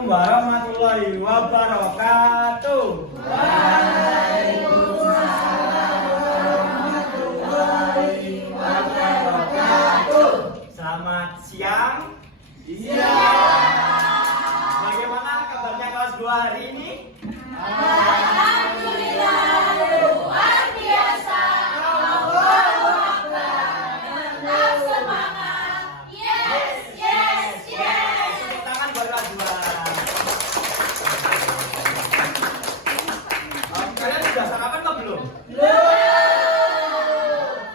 Assalamualaikum warahmatullahi wabarakatuh. Waalaikumsalam warahmatullahi wabarakatuh. Selamat siang. Bagaimana kabarnya kelas 2 hari ini? Alhamdulillah, luar biasa. Allahu Akbar. Tetap semangat. Yes, yes, yes. Tepuk tangan buat kelas 2. Kalian sudah sarapan atau belum? Sudah,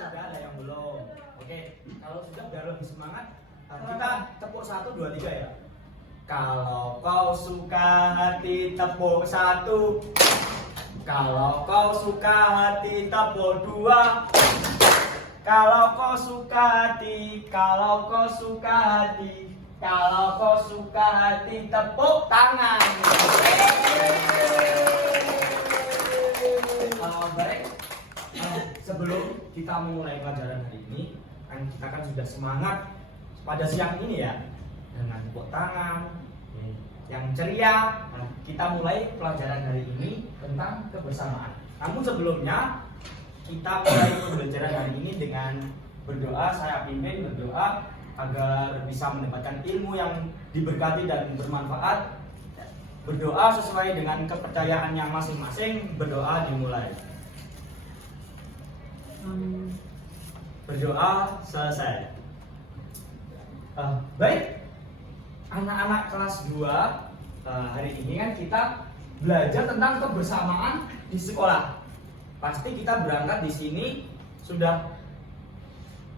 ada yang belum. Oke, kalau sudah biar lebih semangat, kita tepuk 1, 2, 3 ya. Kalau kau suka hati tepuk 1. Kalau kau suka hati tepuk 2. Kalau kau suka hati, kalau kau suka hati, kalau kau suka hati tepuk tangan. Baik. Sebelum kita memulai pelajaran hari ini, kita kan sudah semangat pada siang ini ya, dengan tepuk tangan yang ceria. Kita mulai pelajaran hari ini tentang kebersamaan. Namun sebelumnya kita mulai pembelajaran hari ini dengan berdoa. Saya pimpin berdoa agar bisa mendapatkan ilmu yang diberkati dan bermanfaat. Berdoa sesuai dengan kepercayaannya masing-masing. Berdoa dimulai. Berdoa selesai. Baik, anak-anak kelas 2, hari ini kan kita belajar tentang kebersamaan di sekolah. Pasti kita berangkat di sini sudah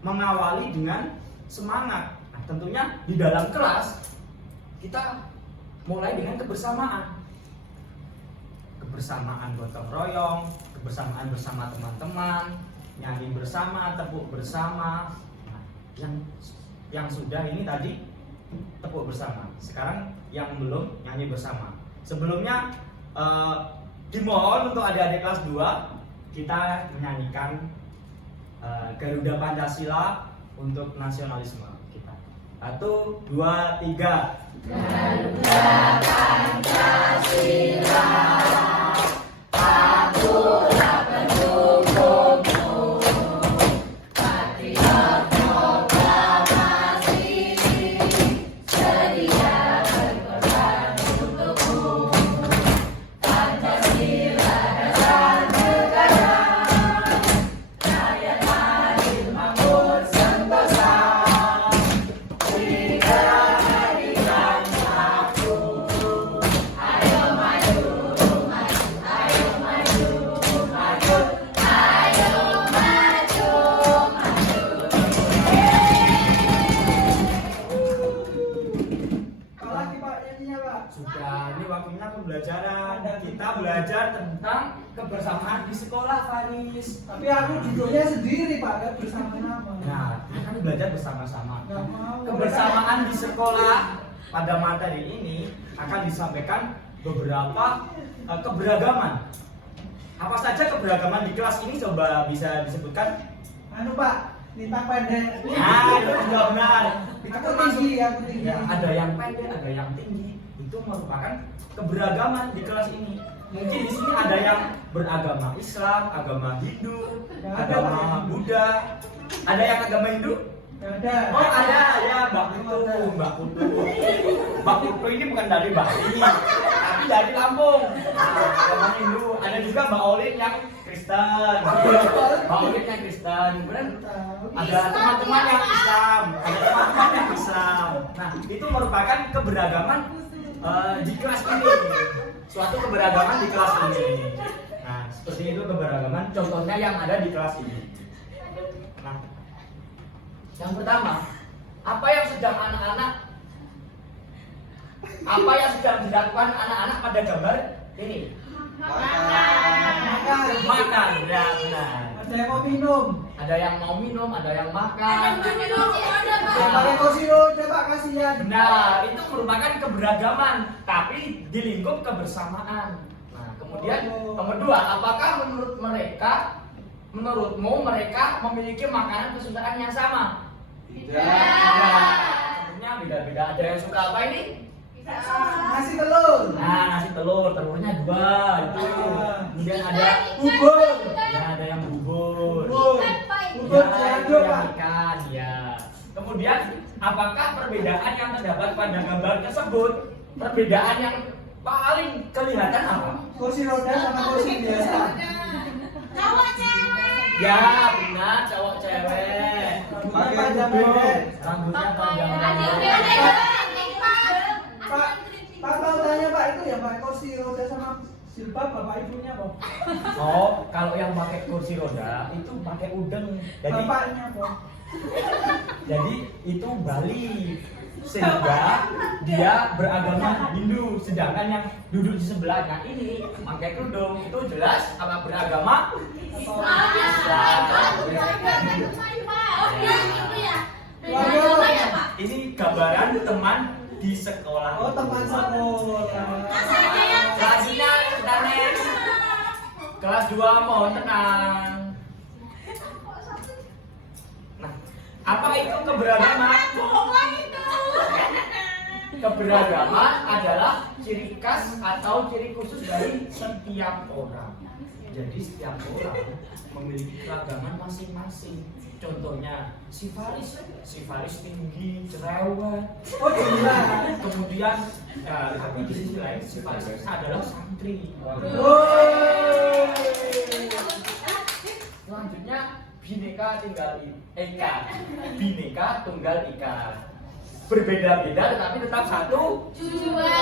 mengawali dengan semangat. Nah, tentunya di dalam kelas kita mulai dengan kebersamaan. Kebersamaan gotong royong, kebersamaan bersama teman-teman, nyanyi bersama, tepuk bersama. Nah, yang sudah ini tadi tepuk bersama. Sekarang yang belum nyanyi bersama. Sebelumnya dimohon untuk adik-adik kelas 2 kita menyanyikan Garuda Pancasila untuk nasionalisme kita. 1, 2, 3. Garuda Pancasila, akulah pendukungmu. Patriot proklamasi, sedia berkorban untukmu. Pancasila dasar negara, rakyat adil makmur sentosa. Berikan aku, ayo maju, maju, ayo maju, maju, ayo maju, maju. Lagi Pak, nyanyinya Pak. Sudah, ini waktunya pembelajaran. Kita belajar tentang kebersamaan di sekolah, Faris. Tapi aku duduknya sendiri Pak, gak bersama-sama. Nah, kita kan belajar bersama-sama. Gak mau. Kebersamaan di sekolah pada materi ini akan disampaikan beberapa keberagaman. Apa saja keberagaman di kelas ini, coba bisa disebutkan? Anu Pak, lintang pendek. Nah, itu juga benar. Kita Aku termasuk tinggi, aku tinggi. ya, ada yang pendek, ada yang tinggi. Itu merupakan keberagaman di kelas ini. Mungkin di sini ada yang beragama Islam, agama Hindu, agama Buddha. Ada yang agama Hindu? Gak ada. Oh ada ya, Mbak Putu, Mbak Putu. Mbak Putu ini bukan dari Bali, tapi dari Lampung. Nah, agama Hindu. Ada juga Mbak Olin yang Kristen. Mbak Olin yang Kristen. Kemudian ada teman-teman yang Islam, ada teman-teman yang Islam. Nah, itu merupakan keberagaman di kelas ini. Suatu keberagaman di kelas ini. Nah, seperti itu keberagaman. Contohnya yang ada di kelas ini. Nah, yang pertama, apa yang sedang dilakukan anak-anak pada gambar ini? Makan, ya benar. Ada yang mau minum. Ada yang mau minum, ada yang makan. Pakai kursi roda Pak, kasihan. Benar, itu merupakan keberagaman, tapi di lingkup kebersamaan. Nah, kemudian yang kedua, apakah menurutmu mereka memiliki makanan kesukaan yang sama? Tidak. Tentunya beda-beda. Ada yang suka apa ini? Nasi telur, telurnya 2 itu. Kemudian ada Bubur. ya ada yang bubur. Bubur. Ya, Bubur itu jago, yang Pak. ikan ya. Kemudian apakah perbedaan yang terdapat pada gambar tersebut? Perbedaan yang paling kelihatan apa? Kursi roda sama kursi biasa. Cowok cewek. Ya, benar, cowok cewek. Rambutnya panjang pendek. Rambutnya panjang Pak, Pak mau tanya Pak itu ya Pak kursi roda sama jilbab bapak ibunya Pak. Oh, kalau yang pakai kursi roda itu pakai udeng. Bapaknya Pak. Jadi itu Bali. Sehingga dia beragama Hindu, sedangkan yang duduk di sebelahnya ini pakai kerudung itu jelas apa beragama Islam. Ini gambaran teman di sekolah. Oh teman sekolah. Selanjutnya kita next. Kelas 2 mohon tenang. Nah, apa itu keberagaman? Keberagaman adalah ciri khas atau ciri khusus dari setiap orang. Jadi setiap orang memiliki keragaman masing-masing. Contohnya si Faris tinggi, cerewet. Oh gila. Kemudian tapi di sisi lain si Faris adalah santri. Selanjutnya bineka tunggal ika. Berbeda-beda tetapi tetap satu Jua.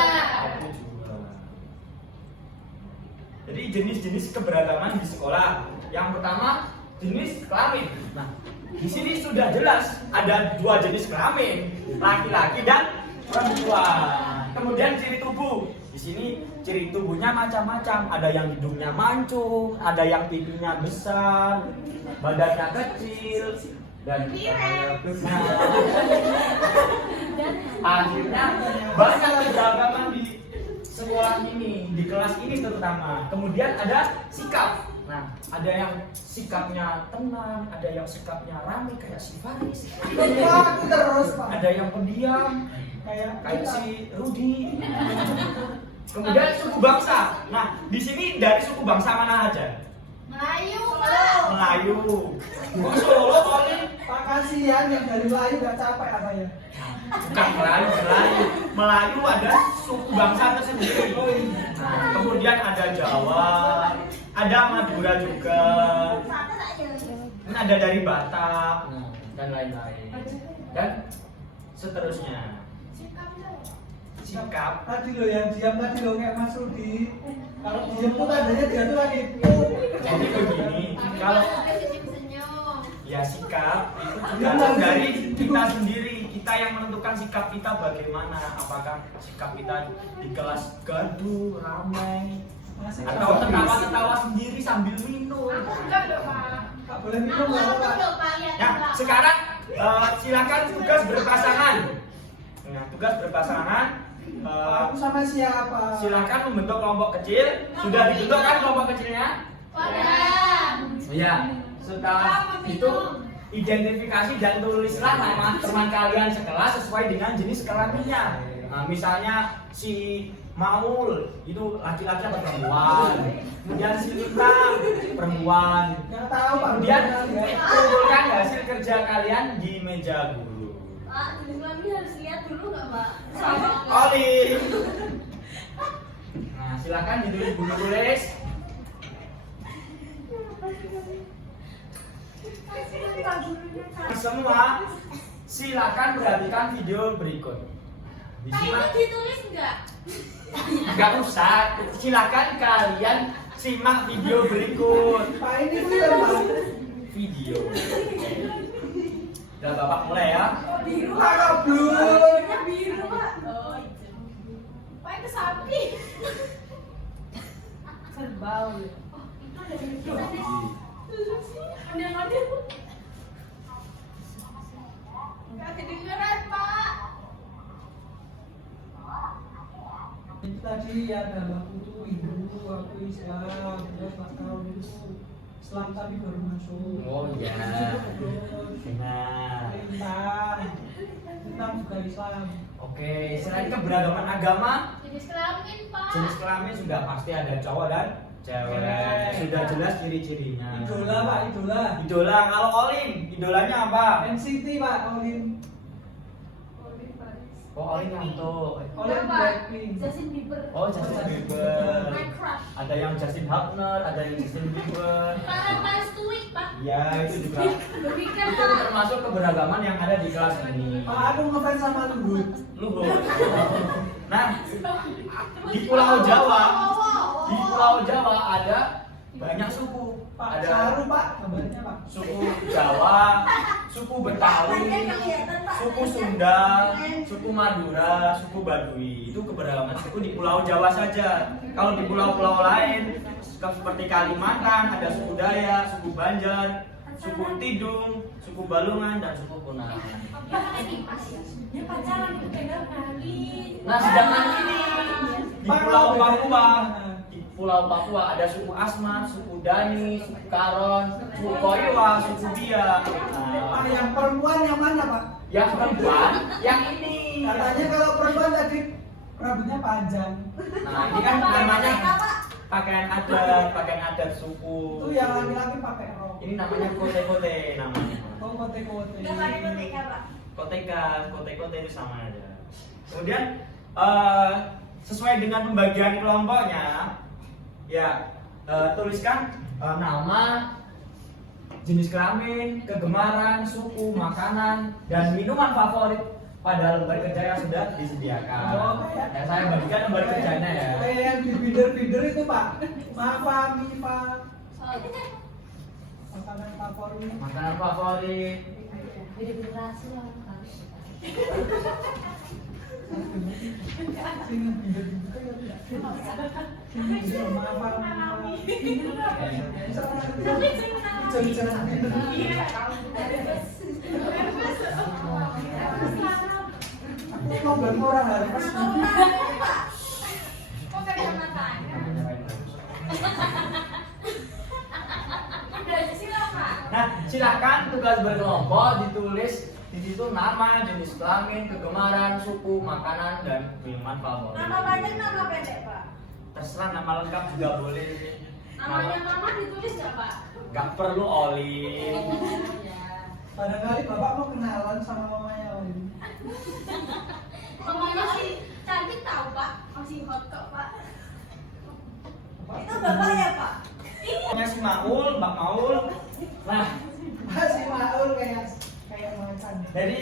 Jadi jenis-jenis keberagaman di sekolah. Yang pertama jenis kelamin. Nah, di sini sudah jelas ada 2 jenis kelamin, laki-laki dan perempuan. Kemudian ciri tubuh. Di sini ciri tubuhnya macam-macam. Ada yang hidungnya mancung, ada yang pipinya besar, badannya kecil, dan akhirnya banyak keberagaman di sekolah ini, di kelas ini terutama. Kemudian ada sikap. Nah, ada yang sikapnya tenang, ada yang sikapnya ramai kayak si Faris. Wah, terus Pak. Ada yang pendiam Kayak kayak kita. si Rudi. Kemudian suku bangsa. Nah, di sini dari suku bangsa mana aja? Melayu, Pak. Melayu. Oh, Solo kali. Pak kasihan yang dari Melayu nggak capek apa ya? Bukan Melayu. Melayu ada suku bangsa tersendiri. Nah, kemudian ada Jawa, ada Madura juga. Ini ada dari Batak, dan lain-lain. Dan seterusnya. Sikap. Tadi lo yang diam tadi lo kayak Mas Rudi. Kalau diam tuh tandanya dia tuh lagi. Jadi begini, kalau ya sikap itu tergantung dari kita sendiri. Kita yang menentukan sikap kita bagaimana. Apakah sikap kita di kelas gaduh, ramai, atau tertawa-tertawa sendiri sambil minum. Tak boleh minum nggak Pak? Ya, sekarang silakan tugas berpasangan. Nah, tugas berpasangan. Aku sama siapa? Silakan membentuk kelompok kecil. Sudah dibentuk kan kelompok kecilnya? Ya. Setelah itu identifikasi dan tulislah nama teman kalian sekelas sesuai dengan jenis kelaminnya. Nah, misalnya si Maul itu laki-laki atau perempuan. Kemudian si Lintang perempuan. Nggak tahu Pak. Kemudian kumpulkan hasil kerja kalian di meja guru. Pak, kami harus lihat dulu nggak, Pak? Oli. Nah, silakan ditulis tulis. Semua silakan perhatikan video berikut. Nah, itu ditulis nggak? Enggak usah, silakan kalian simak video berikut. Pak ini film Pak. Video. Udah Bapak mulai ya. Biru. Pak goblok. Warnanya biru, Pak. Oh, itu. Pak, itu sapi. Kerbau. Oh, itu ada di sini. Ada. Nggak kedengeran, Pak. Itu tadi ada aku tuh Hindu, aku Islam, terus pas tahun itu Islam tapi baru masuk. Oh iya. Benar. Tentang juga Islam. Oke, selain keberagaman agama, Jenis kelamin, Pak. Jenis kelamin sudah pasti ada cowok dan cewek. Sudah jelas ciri-cirinya. Idola Pak, idola. Idola. Kalau Olin, idolanya apa? NCT Pak, Olin. Oh, Olin ngantuk. Olin Apa? Blackpink. Justin Bieber. Oh, Justin Bieber. My crush. Ada yang Justin Hubner, ada yang Justin Bieber. Para Stuik, Pak. Ya, itu juga. Berikan, Itu Pak. termasuk keberagaman yang ada di kelas ini. Pak, aku ngefans sama Luhut. Luhut. Nah, di Pulau Jawa, di Pulau Jawa ada banyak suku. Pak, Ada Saru Pak, gambarnya Pak. suku Jawa, suku Betawi, suku Sunda, suku Madura, suku Baduy. Itu keberagaman suku di Pulau Jawa saja. Kalau di pulau-pulau lain seperti Kalimantan ada suku Dayak, suku Banjar, suku Tidung, suku Balungan dan suku Punan. Dia pacaran dipegang kali. Nah, sedangkan ini di Pulau Papua, di Pulau Papua ada suku Asmat, suku Dani, suku Karon, suku Koiwa, suku Biak. Pak, Nah, yang perempuan yang mana Pak? yang perempuan, yang ini. Katanya kalau perempuan tadi rambutnya panjang. Nah, ini kan namanya pakaian adat suku. Itu yang laki-laki pakai rok. Ini namanya kote-kote namanya. Oh, kote-kote. Kote-kote itu sama aja. Kemudian sesuai dengan pembagian kelompoknya, ya tuliskan nama, jenis kelamin, kegemaran, suku, makanan, dan minuman favorit pada lembar kerja yang sudah disediakan. Oh, Ya, saya bagikan lembar kerjanya ya. Kayak yang di binder-binder itu Pak. Mafa, Mifa, makanan favorit. Makanan favorit. Jadi berhasil lah. Sini binder-binder itu ya. Sini Mafa, Mifa. Jalan-jalan binder. Aku mau bermurah harus. Kok kayak matanya? Udah silakan, Pak. Nah, silakan tugas berkelompok ditulis di situ nama, jenis kelamin, kegemaran, suku, makanan, dan minuman favorit. Nama panjang, nama pendek, Pak. Terserah nama lengkap juga boleh. Namanya Mama ditulis nggak, Pak? Gak perlu Olin. Ya. Barangkali Bapak mau kenalan sama mamanya Olin. Mama masih cantik tahu, Pak. Masih hot kok, Pak. Itu Bapak ya, Pak? Namanya si Maul, Mbak Maul. Nah, masih Maul kayak macan. jadi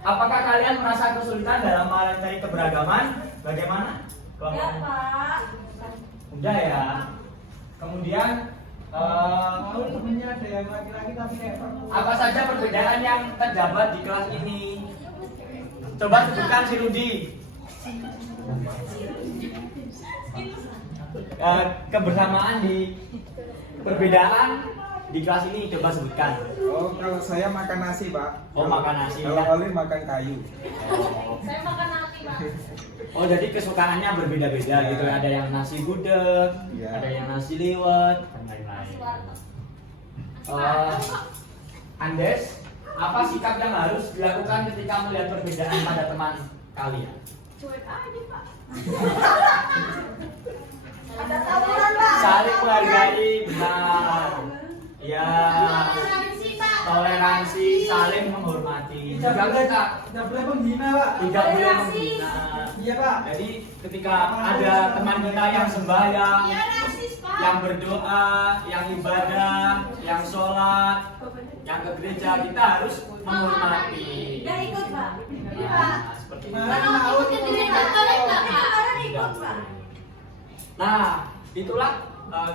apakah kalian merasa kesulitan dalam mencari keberagaman? Bagaimana? Ya, Pak. Udah ya. Kemudian Maul temennya ada yang laki-laki tapi kayak perempuan. apa saja perbedaan yang terdapat di kelas ini? Coba sebutkan si Rudi. Kebersamaan di perbedaan di kelas ini coba sebutkan. Oh, kalau saya makan nasi, Pak. Oh, makan nasi. Kalau Olin makan kayu. Saya makan nasi, Pak. Oh, jadi kesukaannya berbeda-beda Ya. gitu. Ada yang nasi gudeg, Ya. ada yang nasi liwet, dan lain-lain. Andes, apa sikap yang harus dilakukan ketika melihat perbedaan pada teman kalian? Cuek aja, Pak. Ada tawuran Pak. Saling menghargai, benar. Ya, Toleransi, Pak. toleransi, saling menghormati. Tidak Juga boleh kita tidak boleh menghina Pak. tidak boleh Toleransi. menghina. Iya Pak. Jadi ketika ada teman kita yang sembahyang, Iya, rasis, Pak. yang berdoa, yang ibadah, yang sholat, yang ke gereja, kita harus menghormati. Gak ikut, Pak. Iya, Pak. Nah, seperti itu. Kalau ikut ke gereja, boleh nggak, Pak? Kemarin ikut, Pak. Nah, itulah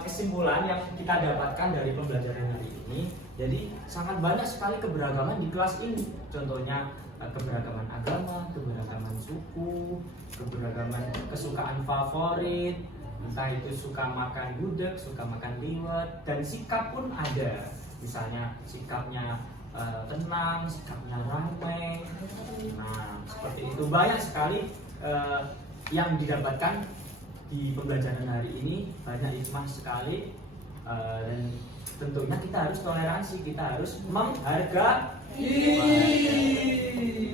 kesimpulan yang kita dapatkan dari pembelajaran hari ini. Jadi sangat banyak sekali keberagaman di kelas ini. Contohnya keberagaman agama, keberagaman suku, keberagaman kesukaan favorit, entah itu suka makan gudeg, suka makan liwet, dan sikap pun ada. Misalnya sikapnya tenang, sikapnya ramai. Nah, seperti itu banyak sekali yang didapatkan di pembelajaran hari ini, banyak hikmah sekali, dan tentunya kita harus toleransi, kita harus menghargai.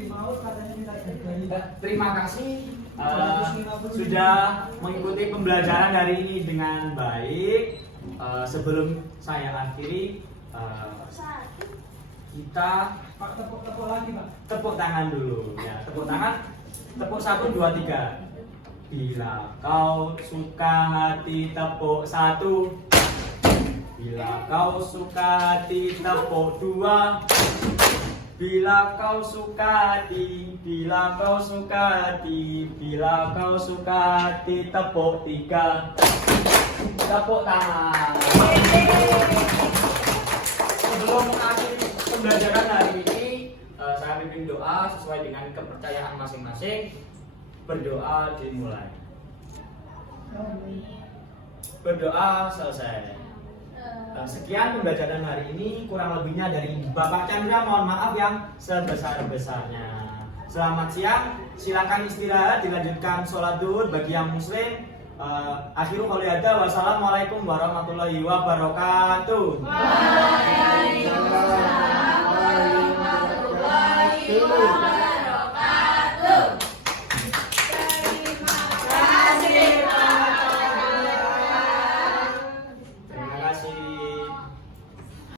Mau katanya kita hargai. Terima kasih sudah mengikuti pembelajaran hari ini dengan baik. Sebelum saya akhiri, kita Pak, tepuk lagi Pak. tepuk tangan dulu ya, tepuk tangan, tepuk 1, 2, 3. Bila kau suka hati tepuk 1, bila kau suka hati tepuk 2, bila kau suka hati, bila kau suka hati, bila kau suka hati tepuk 3. Tepuk tangan. Sebelum mengakhiri pembelajaran hari ini, saya pimpin doa sesuai dengan kepercayaan masing-masing. Berdoa dimulai. Berdoa selesai. Sekian pembelajaran hari ini, kurang lebihnya dari Bapak Chandra mohon maaf yang sebesar-besarnya. Selamat siang, silakan istirahat, dilanjutkan sholat zuhur bagi yang muslim. Akhirul qouli hadza, wassalamualaikum warahmatullahi wabarakatuh. Waalaikumsalam warahmatullahi wabarakatuh.